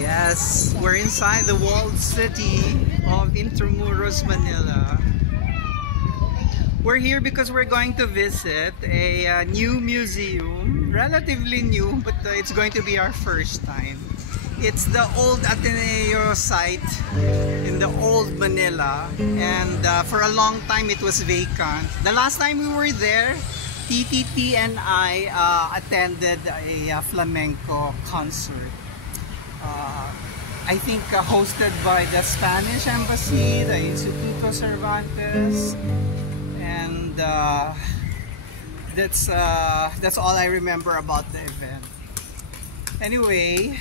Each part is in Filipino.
Yes, we're inside the walled city of Intramuros, Manila. We're here because we're going to visit a new museum, relatively new, but it's going to be our first time. It's the old Ateneo site in the old Manila, and for a long time it was vacant. The last time we were there, TTT and I attended a flamenco concert. I think hosted by the Spanish Embassy, the Instituto Cervantes, and that's all I remember about the event. Anyway,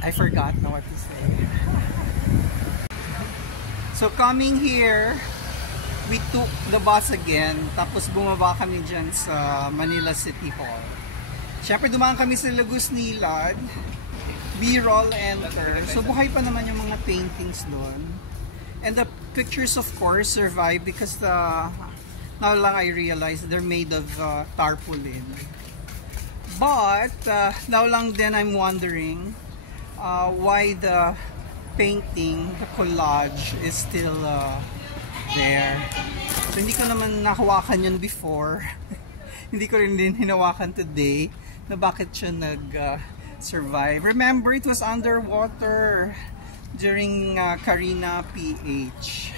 I forgot now what to say. So coming here, we took the bus again, tapos bumaba kami dyan sa Manila City Hall. Siyempre dumaan kami sa Lagos Nilad, B-roll enter. So buhay pa naman yung mga paintings doon. And the pictures of course survive because now lang I realized they're made of tarpaulin. But now lang then I'm wondering why the painting, the collage is still there. So hindi ko naman nahawakan yun before. Hindi ko rin din hinawakan today na bakit siya nag-survive. Remember, it was underwater during Carina PH.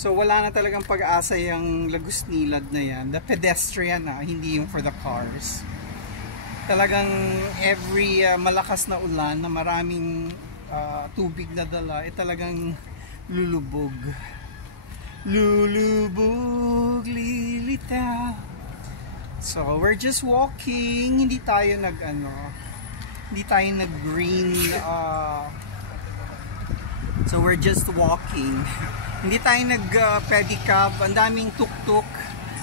So wala na talagang pag-asa yung Lagos Nilad na yan. The pedestrian na, hindi yung for the cars. Talagang every malakas na ulan na maraming tubig na dala, talagang lulubog. Lulubog, lilitaw. So we're just walking, hindi tayo nag-green, so we're just walking. Hindi tayo nag-pedicab, ang daming tuk-tuk,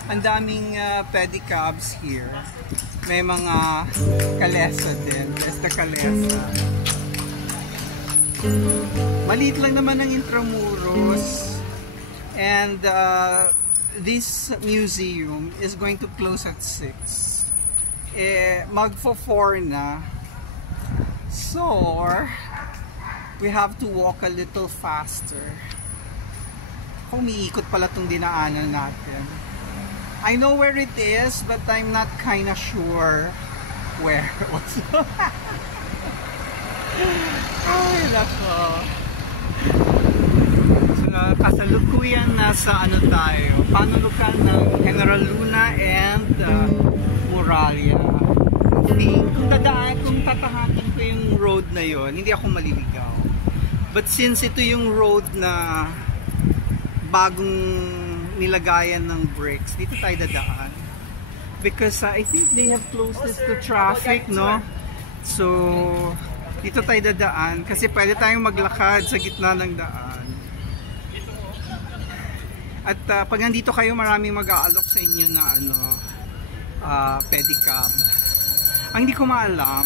ang daming pedicabs here. May mga kalesa din, there's the kalesa. Maliit lang naman ang Intramuros, and this museum is going to close at 6. Magfo 4 na. So, we have to walk a little faster. Umiikot pala itong dinaanan natin. I know where it is, but I'm not kinda sure where also. Ay, nako. Kasalukuyan nasa tayo, panulukan ng General Luna and Muralla. Kung tatahakin ko yung road na yon, hindi ako maliligaw. But since ito yung road na bagong nilagayan ng bricks, dito tayo dadaan. Because I think they have closed this to traffic, no? So, dito tayo dadaan kasi pwede tayong maglakad sa gitna ng daan. At pag nandito kayo, maraming mag-aalok sa inyo na pedicab. Ang hindi ko maalam,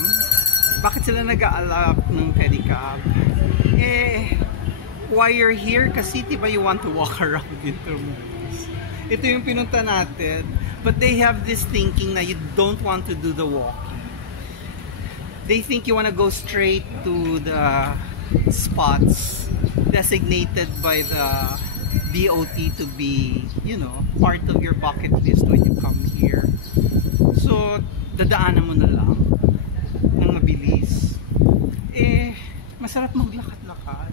bakit sila nag-aalok ng pedicab? Why you're here? Kasi diba you want to walk around Intramuros. Ito yung pinunta natin. But they have this thinking na you don't want to do the walking. They think you want to go straight to the spots designated by the DOT to be, part of your bucket list when you come here. So, dadaanan mo na lang ng mabilis. Masarap maglakad-lakad.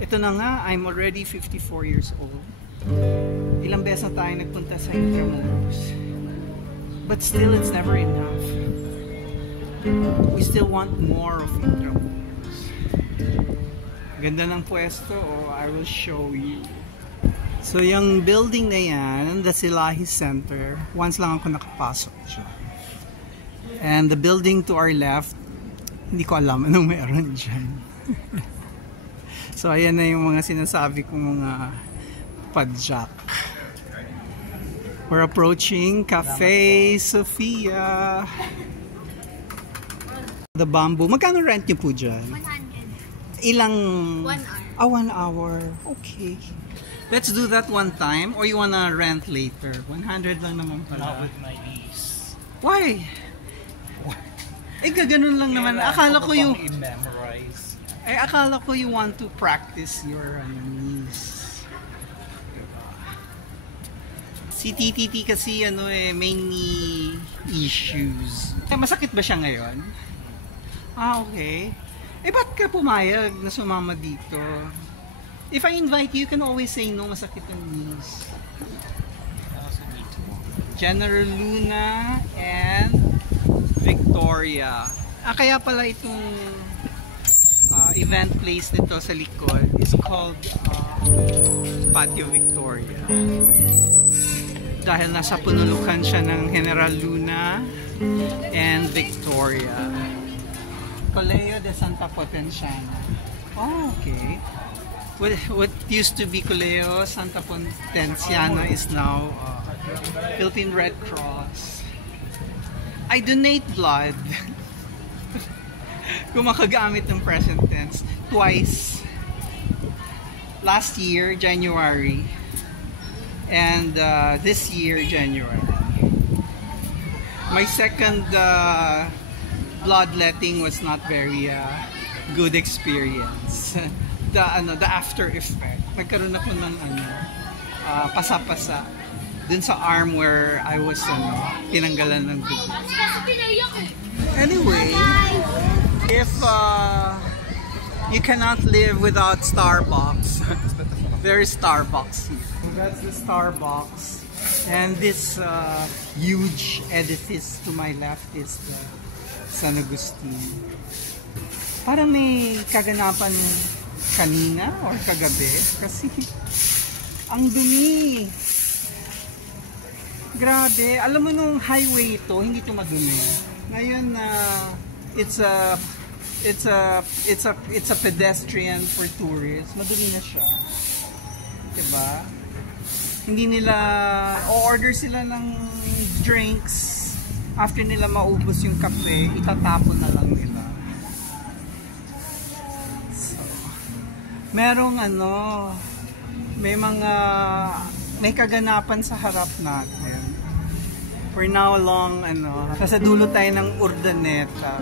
Ito na nga, I'm already 54 years old. Ilang beses na tayo nagpunta sa Intramuros. But still, it's never enough. We still want more of Intramuros. Ganda ng pwesto, I will show you. So yung building na yan, the Silahi Center, once lang ako nakapasok siya. And the building to our left, hindi ko alam anong meron dyan. So ayan na yung mga sinasabi kong mga padjak. We're approaching Cafe Sofia. The Bamboo. Magkano rent niyo po dyan? 100. Ilang? 1 hour. 1 hour. Okay. Let's do that one time, or you wanna rent later? 100 lang naman pala. Not with my niece. Why? Eh, gaganon lang naman. Akala ko yung... I-memorize. Eh, akala ko you want to practice your knees. Si TTT kasi may knee issues. Eh, masakit ba siya ngayon? Ah, okay. Eh, ba't ka pumayag na sumama dito? If I invite you, you can always say no, masakit ang knees. I also need to walk. General Luna and Victoria. Kaya pala itong event place nito sa likod is called Patio Victoria. Dahil nasa punulukan siya ng General Luna and Victoria. Colegio de Santa Potenciana. Oh, okay. What used to be Colegio Santa Potenciana is now Philippine Red Cross. I donate blood. Kung makagamit ng present tense, twice. Last year, January, and this year, January. My second bloodletting was not very good experience. The after effect. Nagkaroon ako ng pasa-pasa dun sa arm where I was tinanggalan ng dugo. Anyway, if you cannot live without Starbucks, there is Starbucks here. So that's the Starbucks, and this huge edifice to my left is the San Agustin. Parang may kaganapan kanina or kagabi kasi ang dumi. Grabe, alam mo nung highway ito, hindi ito madumi. Ngayon it's a pedestrian for tourists. Madumi na siya. Diba? Hindi nila o-order sila ng drinks. After nila maubos yung kape, itatapon na lang nila. So, merong may kaganapan sa harap natin. For now long, nasa dulo tayo ng Urdaneta.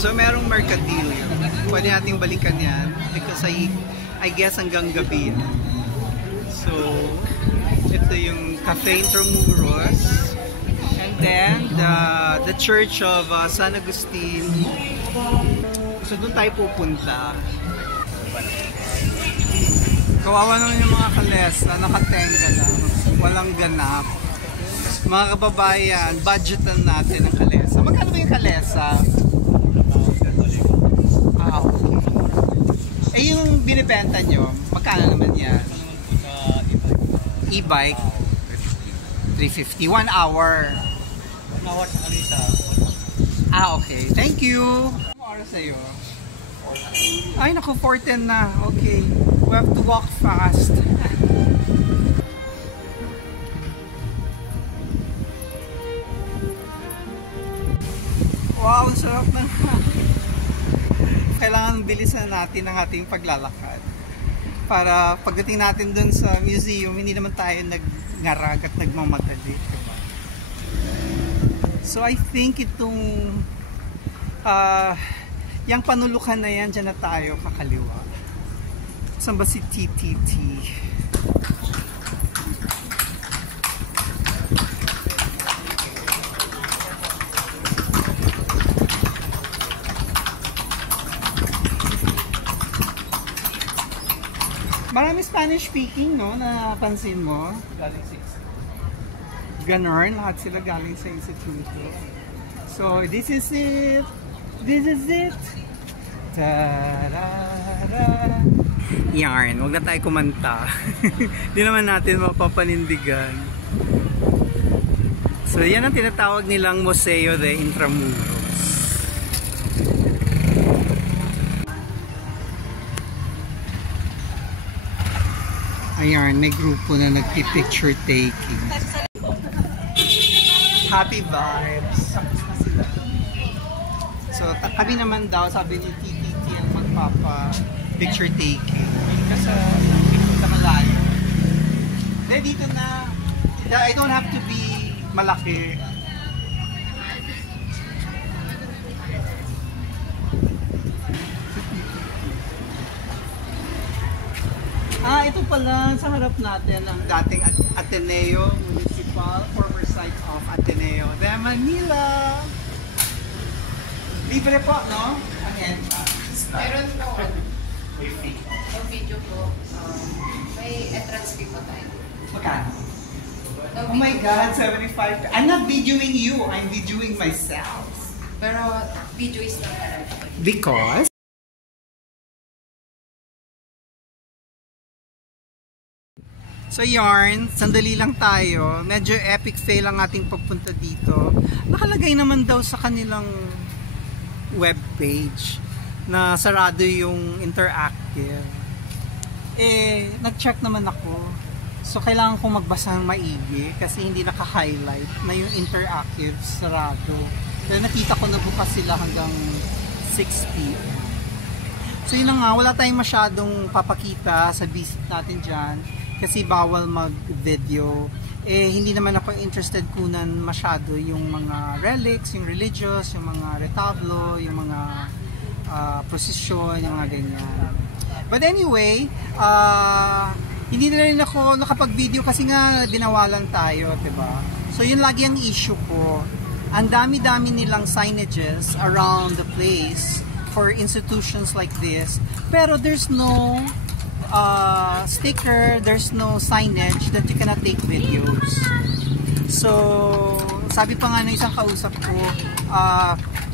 So merong mercadillo. Pwede nating balikan yan because I guess hanggang gabi yan. So ito yung Cafe Intramuros, and then the Church of San Agustin. So doon tayo pupunta. Kawawa naman yung mga kalesa, nakatenga lang, walang ganap. Mga kababayan, budgetan natin ang kalesa. Magkano ba yung kalesa? Okay. Eh yung binibenta nyo, magkano naman yan? E-bike? 350. 1 hour. 1 hour sa kalisa. Okay. Thank you. Ano oras sa'yo? Ay, naku, 4:10 na. Okay. We have to walk fast. Wow, sarap na. Kailangan bilisan natin ang ating paglalakad para pagdating natin dun sa museum, hindi naman tayo nagngarag at nagmamadali. So I think itong yung panulukan na yan, dyan na tayo kakaliwa. Saan ba si TTT? Marami Spanish speaking, no? Napansin mo? Galing 6. Ganon, lahat sila galing sa instituto. So, this is it. This is it. Ta-da! Tara! Yarn, wag na tayo kumanta. Hindi naman natin mapapanindigan. So yan ang tinatawag nilang Museo de Intramuros. Ayan, may grupo na nagpi-picture taking. Happy vibes! So kami naman daw, sabi ni TTT ang magpapa-picture taking. Kasi sa malayo. Dito na, I don't have to be malaki. Ito pala sa harap natin ang dating Ateneo Municipal, former site of Ateneo de Manila. Libre po, no? Ang entrance. Meron po. May fee. Yung video po, may entrance fee po tayo. Magkano? Oh my God, 75. I'm not videoing you, I'm videoing myself. Pero video is not allowed. Because? So yarn, sandali lang tayo. Medyo epic fail ang ating pagpunta dito. Nakalagay naman daw sa kanilang webpage na sarado yung interactive. Nag-check naman ako. So kailangan kong magbasa ng maigi kasi hindi naka-highlight na yung interactive sarado. Pero nakita ko na bukas sila hanggang 6 p.m. So yun na nga, wala tayong masyadong papakita sa visit natin dyan kasi bawal mag-video. Hindi naman ako interested kunan masyado yung mga relics, yung religious, yung mga retablo, yung mga procession, yung mga ganyan. But anyway, hindi na rin ako nakapag-video kasi nga dinawalan tayo, diba? So yun lagi ang issue ko. Ang dami-dami nilang signages around the place for institutions like this, pero there's no sticker, there's no signage that you cannot take videos. So sabi pa nga ng isang kausap ko,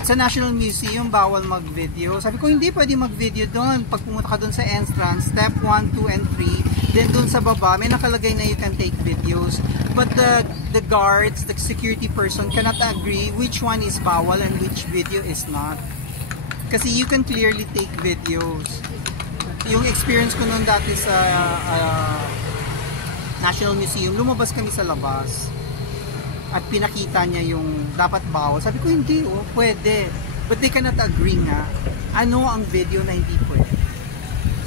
sa National Museum bawal mag-video. Sabi ko hindi pwede mag-video doon. Pag pumunta ka doon sa entrance, step 1, 2, and 3, then doon sa baba may nakalagay na you can take videos, but the guards, the security person cannot agree which one is bawal and which video is not, kasi you can clearly take videos. Yung experience ko noon dati sa National Museum, lumabas kami sa labas at pinakita niya yung dapat bawal. Sabi ko hindi, pwede, but they cannot agree nga ano ang video na hindi pwede.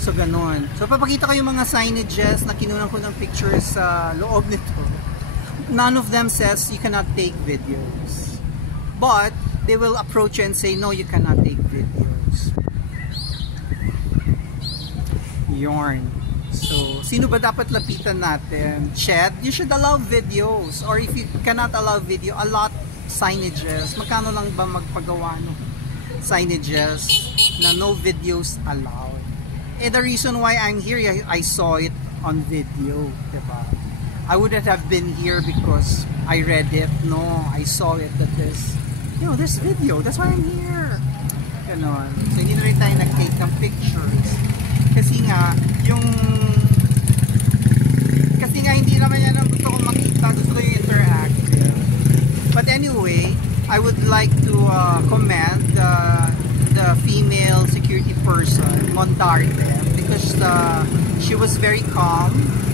So ganon. So papakita ko yung mga signages na kinunan ko ng pictures sa loob nito. None of them says you cannot take videos, but they will approach you and say no, you cannot take videos. Yarn. So, sino ba dapat lapitan natin? Ched, you should allow videos. Or if you cannot allow video, allot signages. Magkano lang ba magpagawa ng signages na no videos allowed? The reason why I'm here, I saw it on video, diba? I wouldn't have been here because I read it. No, I saw it that there's video. That's why I'm here. Ganon. So, hindi na rin tayo nag-take ng pictures. Kasi nga hindi naman yan ang gusto kong makita, gusto ko yung interactive. But anyway, I would like to commend the female security person, Montarte, because she was very calm.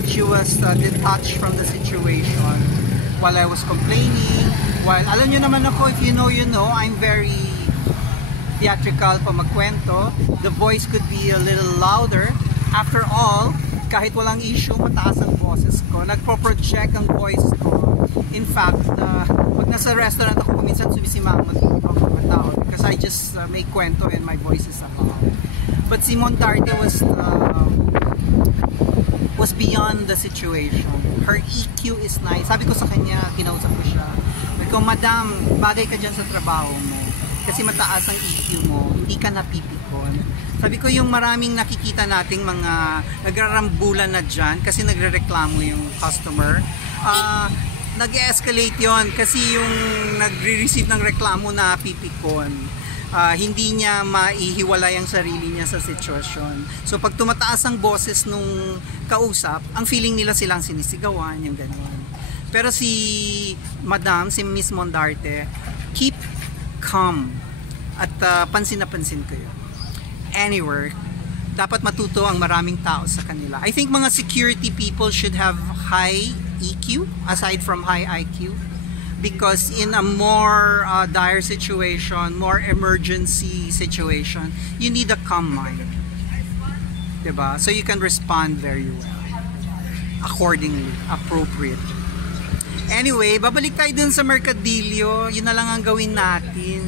She was detached from the situation while I was complaining. While alam nyo naman ako, if you know, you know, I'm very theatrical pa magkwento. The voice could be a little louder. After all, kahit walang issue, mataas ang boses ko. Nagpo-project ang voice ko. In fact, pag nasa restaurant ako, minsan sumisimangot yung mga tao because I just make kwento and my voice is loud. But si Montarte was beyond the situation. Her EQ is nice. Sabi ko sa kanya, kinausap ko siya. Sabi ko, Madam, bagay ka dyan sa trabaho mo. Kasi mataas ang EQ mo, hindi ka napipikon. Sabi ko yung maraming nakikita nating mga nagrarambulan na dyan kasi nagre-reklamo yung customer. Nag-escalate yon kasi yung nagre-receive ng reklamo na pipikon. hindi niya maihiwalay ang sarili niya sa sitwasyon. So pag tumataas ang boses nung kausap, ang feeling nila silang sinisigawan, yung gano'n. Pero si Madam, si Miss Mondarte, keep calm at pansin na pansin kayo. Anywhere, dapat matuto ang maraming tao sa kanila. I think mga security people should have high EQ aside from high IQ, because in a more dire situation, more emergency situation, you need a calm mind, diba? So you can respond very well accordingly, appropriately. Anyway, babalik tayo dun sa Mercadillo. Yun na lang ang gawin natin.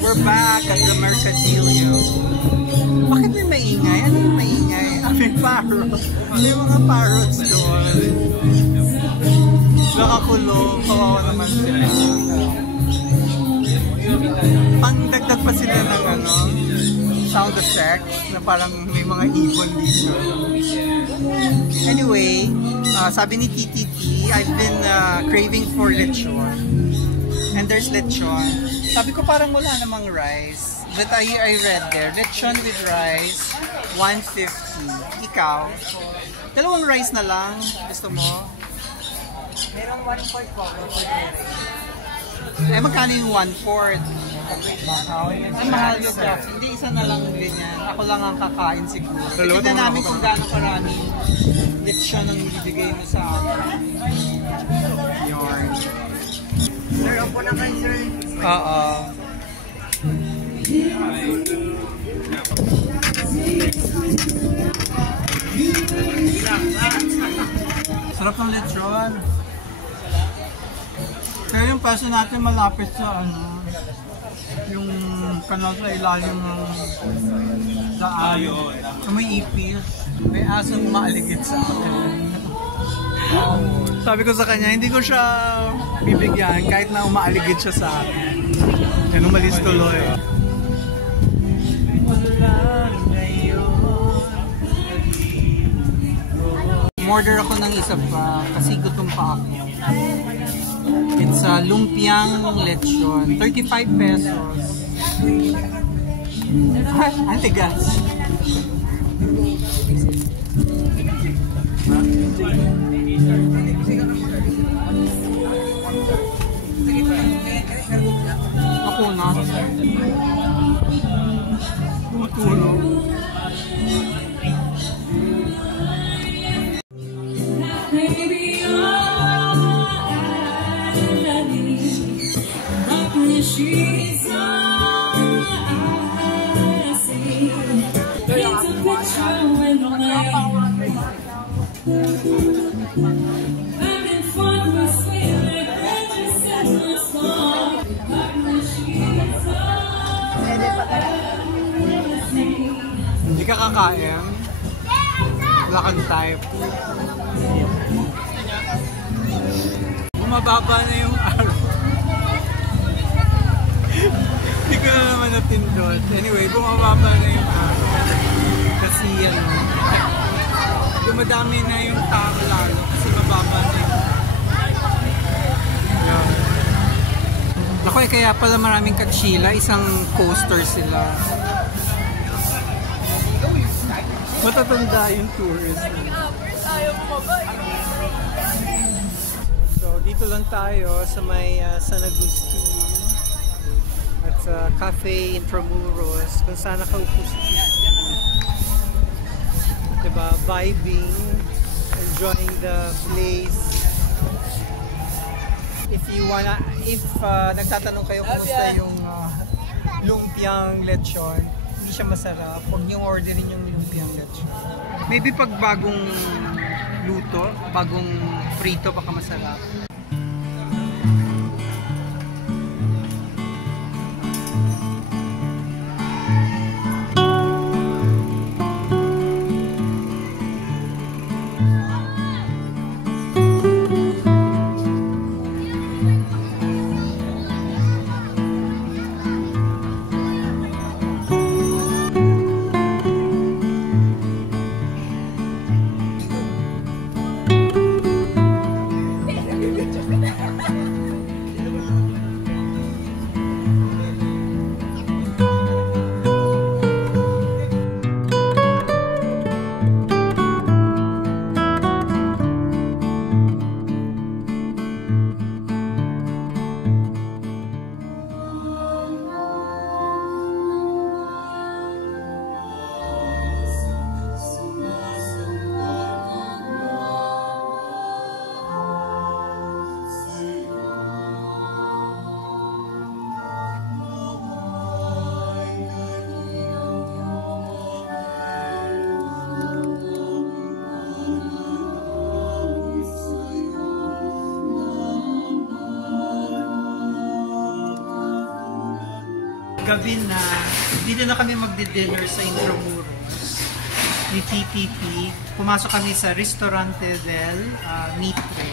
We're back at the Mercadillo. Bakit may maingay? Ano yung maingay? May parrot. May mga parrots doon. Nakakulong. Kawawa naman sila. Pangdagdag pa sila ng sound effects na parang may mga ibon dito. Anyway, sabi ni TTT, I've been craving for lechon. And there's lechon. Sabi ko parang wala namang rice. But I read there, lechon with rice, 150. Ikaw? Dalawang rice na lang. Gusto mo? Meron 1/4 po. Magkano yung 1/4? Ang mahal yung Jackson. Hindi, isa na lang ganyan. Ako lang ang kakain siguro. Tignan namin kung gaano karami lechon ang ibibigay mo sa akin. Yarn. Sir, opo na kayo, sir. Oo. Sarap ng lechon. Kaya yung paso natin malapit sa yung kanal sa ilalim ng daan. So may ipis. May asong maaligid sa akin. Sabi ko sa kanya, hindi ko siya bibigyan kahit na umaaligid siya sa akin. Yan, umalis tuloy. Order ako ng isa pa kasi gutom pa ako. It's a lumpiang lechon. 35 pesos. Antigas. Ako na. Matulog. Hindi ka kakain? Wala kang type. Bumababa na yung araw. Hindi ko na naman natindot. Anyway, bumababa na yung araw. Kasi dumadami na yung tao lalo kasi mababa na yung Ako kaya pala maraming kachila, isang coaster sila. Matatanda yung tourist. So dito lang tayo sa may San Agustin at sa Cafe Intramuros kung saan nakaupo si diba, vibing, enjoying the place. If nagtatanong kayo kumusta yung lumpiang lechon, hindi siya masarap. Huwag niyong orderin yung lumpiang lechon. Maybe pag bagong luto, bagong prito, baka masarap. gabi na. Dito na kami magdi-dinner sa Intramuros ni TTP. Pumasok kami sa Ristorante del Mitre.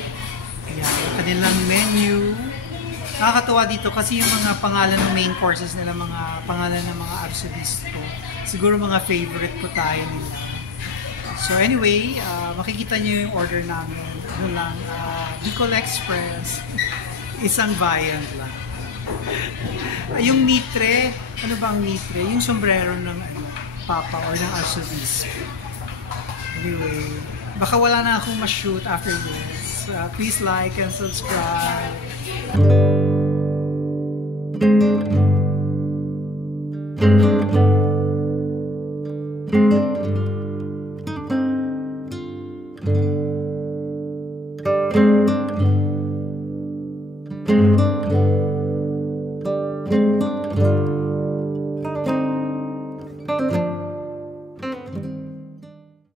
Ayan, yung kanilang menu. Nakakatuwa dito kasi yung mga pangalan ng main courses nila, mga pangalan ng mga arsodisto. Siguro mga favorite po tayo nila. So anyway, makikita niyo yung order namin. Ano lang, Bicol Express. Isang viand lang. Yung mitre, ano ba ang mitre? Yung sombrero ng papa or ng arsodisto. Anyway, baka wala na akong ma-shoot after this. Please like and subscribe.